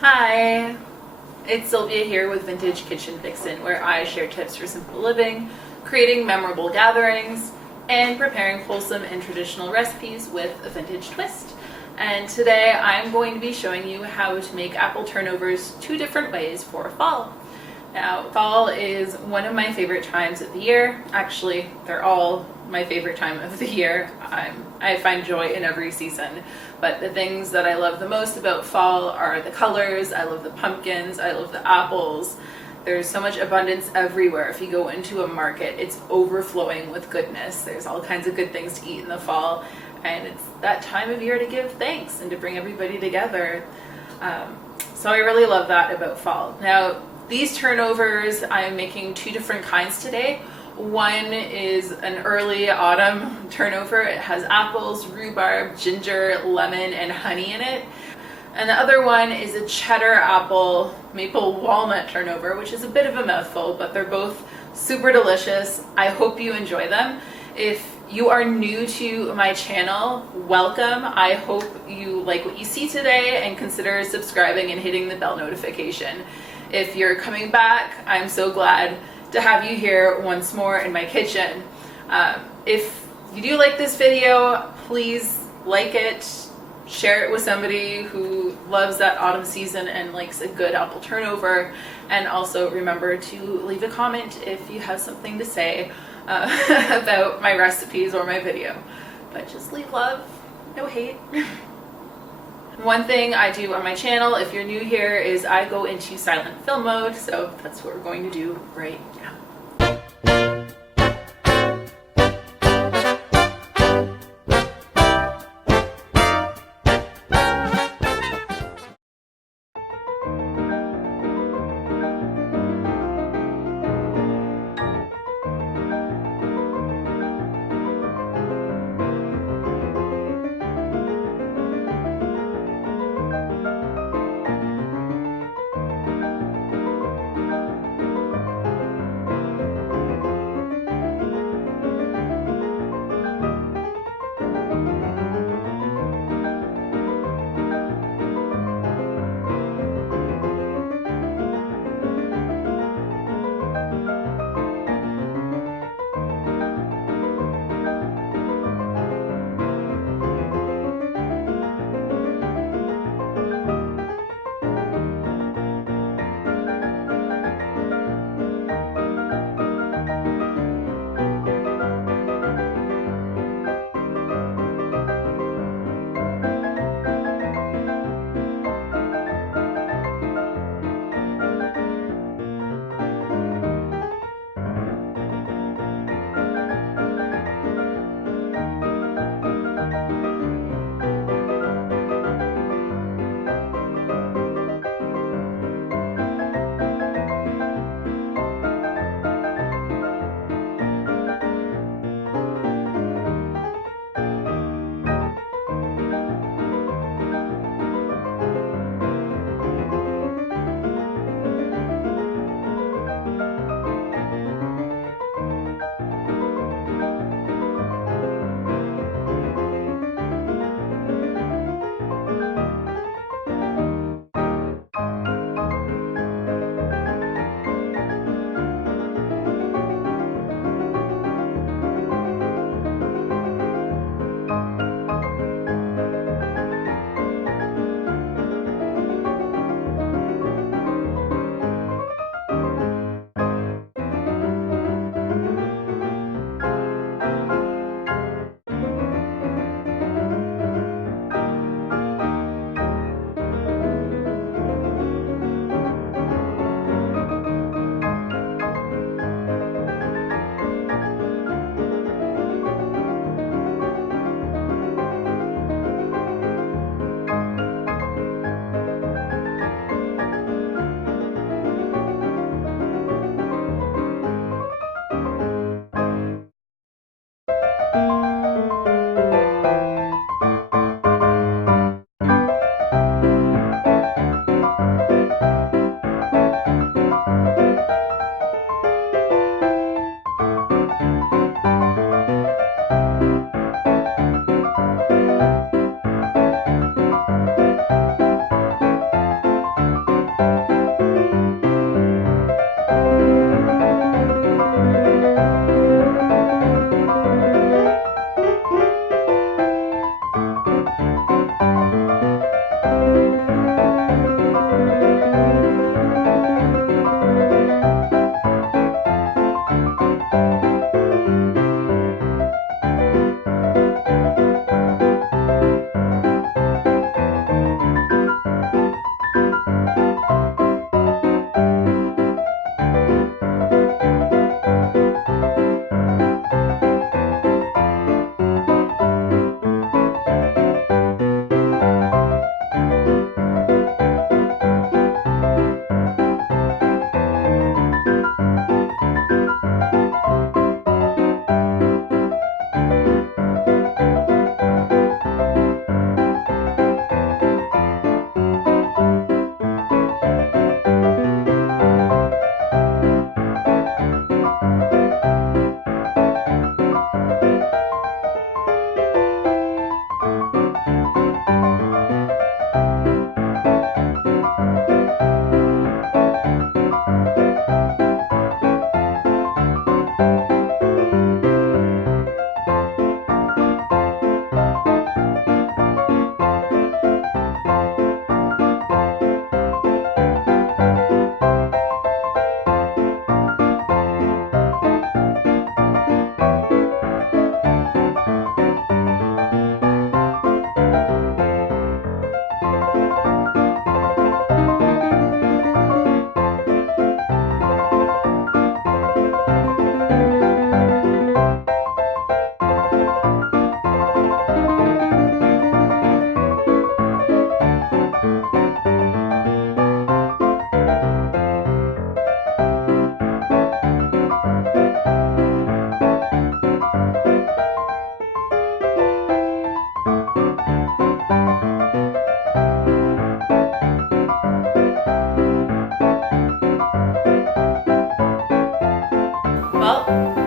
Hi, it's Sylvia here with Vintage Kitchen Vixen, where I share tips for simple living, creating memorable gatherings, and preparing wholesome and traditional recipes with a vintage twist. And today I'm going to be showing you how to make apple turnovers two different ways for fall. Now, fall is one of my favorite times of the year. Actually, they're all my favorite time of the year. I find joy in every season, but the things that I love the most about fall are the colors. I love the pumpkins, I love the apples. There's so much abundance everywhere. If you go into a market, it's overflowing with goodness. There's all kinds of good things to eat in the fall, and it's that time of year to give thanks and to bring everybody together. So I really love that about fall. Now, these turnovers, I'm making two different kinds today. One is an early autumn turnover. It has apples, rhubarb, ginger, lemon, and honey in it. And the other one is a cheddar apple maple walnut turnover, which is a bit of a mouthful, but they're both super delicious. I hope you enjoy them. If you are new to my channel, welcome. I hope you like what you see today and consider subscribing and hitting the bell notification. If you're coming back, I'm so glad to have you here once more in my kitchen. If you do like this video, please like it, share it with somebody who loves that autumn season and likes a good apple turnover, and also remember to leave a comment if you have something to say about my recipes or my video. But just leave love, no hate. One thing I do on my channel, if you're new here, is I go into silent film mode, so that's what we're going to do right now.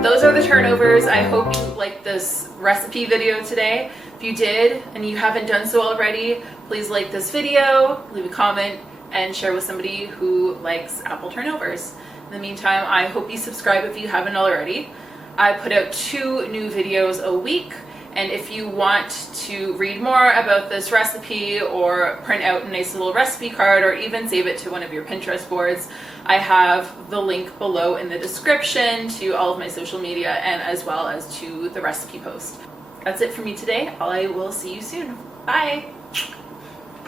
Those are the turnovers. I hope you liked this recipe video today. If you did and you haven't done so already, please like this video, leave a comment, and share with somebody who likes apple turnovers. In the meantime, I hope you subscribe if you haven't already. I put out 2 new videos a week, and if you want to read more about this recipe or print out a nice little recipe card or even save it to one of your Pinterest boards, I have the link below in the description to all of my social media and as well as to the recipe post. That's it for me today. I will see you soon. Bye!